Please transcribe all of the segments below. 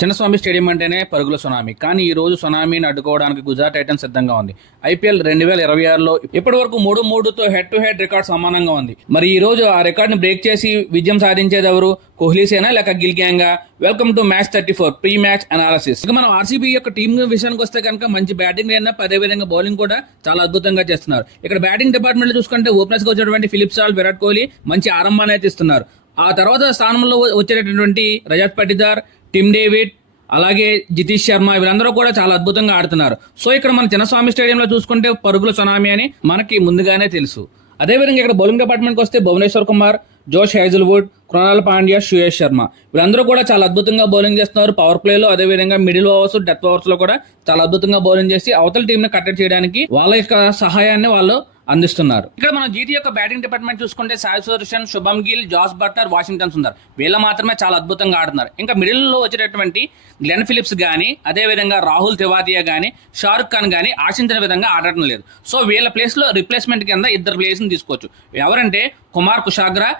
Chinnaswamy stadium అంటేనే పరుగుల tsunami. కానీ ఈ రోజు సునామీని అడ్డుకోవడానికి గుజరాత్ టైటన్స్ సిద్ధంగా ఉంది. ఐపీఎల్ 2026లో ఇప్పటి వరకు 3-3తో హెడ్ టు హెడ్ రికార్డ్ సమానంగా ఉంది. మరి ఈ రోజు ఆ రికార్డ్ ని బ్రేక్ చేసి విజయం సాధించేది ఎవరు? కోహ్లీసేనా లేక గిల్ గ్యాంగా? Welcome to match 34 pre match analysis. ఇక మనం ఆర్సీబీ యొక్క టీం విషయానికి వస్తే కనుక మంచి బ్యాటింగ్ అయినా అదేవిధంగా బౌలింగ్ కూడా చాలా అద్భుతంగా చేస్తున్నారు. ఇక్కడ బ్యాటింగ్ డిపార్ట్మెంట్ చూసుకుంటే ఓపెనర్స్ గా వచ్చేటువంటి ఫిలిప్ సాల్ట్, విరాట్ కోహ్లీ మంచి ఆరంభాన్ని అయితే ఇస్తున్నారు. ఆ తర్వాత స్థానంలో వచ్చేటటువంటి రజత్ పటిదార్, టిమ్ డేవిడ్, అలాగే జితేష్ శర్మ వీళ్ళందరూ కూడా చాలా అద్భుతంగా ఆడుతున్నారు. సో ఇక్కడ మన చిన్నస్వామి స్టేడియంలో చూసుకుంటే పరుగుల సునామీ అని మనకి ముందుగానే తెలుసు. అదేవిధంగా ఇక్కడ బౌలింగ్ డిపార్ట్మెంట్కి వస్తే భువనేశ్వర్ కుమార్, జోష్ హేజల్వుడ్, కృణాల్ పాండ్యా, శ్రేయస్ శర్మ వీళ్ళందరూ కూడా చాలా అద్భుతంగా బౌలింగ్ చేస్తున్నారు. పవర్ ప్లేలో అదేవిధంగా మిడిల్ ఓవర్స్, డెత్ ఓవర్స్ లో కూడా చాలా అద్భుతంగా బౌలింగ్ చేసి అవతల టీం ని కట్టడి చేయడానికి వాళ్ళ యొక్క సహాయాన్ని వాళ్ళు అందిస్తున్నారు. ఇక్కడ మనం జీటీ యొక్క బ్యాటింగ్ డిపార్ట్మెంట్ చూసుకుంటే సాయి సుదర్శన్, శుభం గిల్, జాస్ బట్లర్, వాషింగ్టన్ సుందర్ వీళ్ళ మాత్రమే చాలా అద్భుతంగా ఆడుతున్నారు. ఇంకా మిడిల్ లో వచ్చేటటువంటి గ్లెన్ ఫిలిప్స్ గానీ అదేవిధంగా రాహుల్ తెవాతియా గానీ షారుఖ్ ఖాన్ గానీ ఆశించిన విధంగా ఆడటం లేదు. సో వీళ్ళ ప్లేస్ లో రిప్లేస్మెంట్ కింద ఇద్దరు ప్లేయర్స్ ని తీసుకోవచ్చు. ఎవరంటే కుమార్ కుషాగ్రా,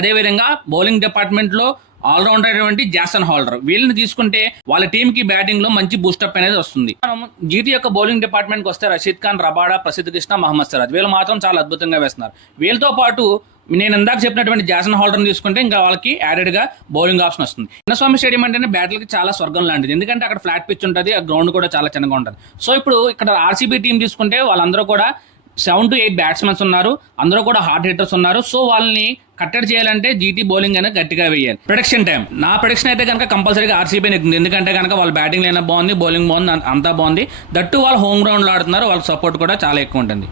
అదేవిధంగా బౌలింగ్ డిపార్ట్మెంట్ లో ఆల్రౌండర్ అయినటువంటి జాసన్ హోల్డర్ వీళ్ళని తీసుకుంటే వాళ్ళ టీం కి బ్యాటింగ్ లో మంచి బూస్టప్ అనేది వస్తుంది. మనం జీటీ యొక్క బౌలింగ్ డిపార్ట్మెంట్ కి వస్తే రషీద్ ఖాన్, రబాడా, ప్రసిద్ధ్ కృష్ణ, మహమ్మద్ సిరాజ్ వీళ్ళు మాత్రం చాలా అద్భుతంగా వేస్తున్నారు. వీళ్ళతో పాటు నేను ఇందాక చెప్పినటువంటి జాసన్ హోల్డర్ తీసుకుంటే ఇంకా వాళ్ళకి యాడెడ్ గా బౌలింగ్ ఆప్షన్ వస్తుంది. చిన్నస్వామి స్టేడియం అంటేనే బ్యాటర్లకి చాలా స్వర్గం లాంటిది. ఎందుకంటే అక్కడ ఫ్లాట్ పిచ్ ఉంటుంది, ఆ గ్రౌండ్ కూడా చాలా చిన్నగా ఉంటుంది. సో ఇప్పుడు ఇక్కడ ఆర్సీబీ టీం తీసుకుంటే వాళ్ళందరూ కూడా 7 to 8 బ్యాట్స్మెన్స్ ఉన్నారు. అందరూ కూడా హార్డ్ హిట్టర్స్ ఉన్నారు. సో వాళ్ళని కట్టడి చేయాలంటే జీటీ బౌలింగ్ అనేది గట్టిగా వేయాలి. ప్రొడక్షన్ టైం నా ప్రొడక్షన్ అయితే కనుక కంపల్సరీగా ఆర్సీబీ ఎక్కుంది. ఎందుకంటే కనుక వాళ్ళ బ్యాటింగ్ లైనా బాగుంది, బౌలింగ్ బాగుంది, అంతా బాగుంది. దట్టు వాళ్ళు హోమ్ గ్రౌండ్ లో ఆడుతున్నారు, వాళ్ళ సపోర్ట్ కూడా చాలా ఎక్కువ ఉంటుంది.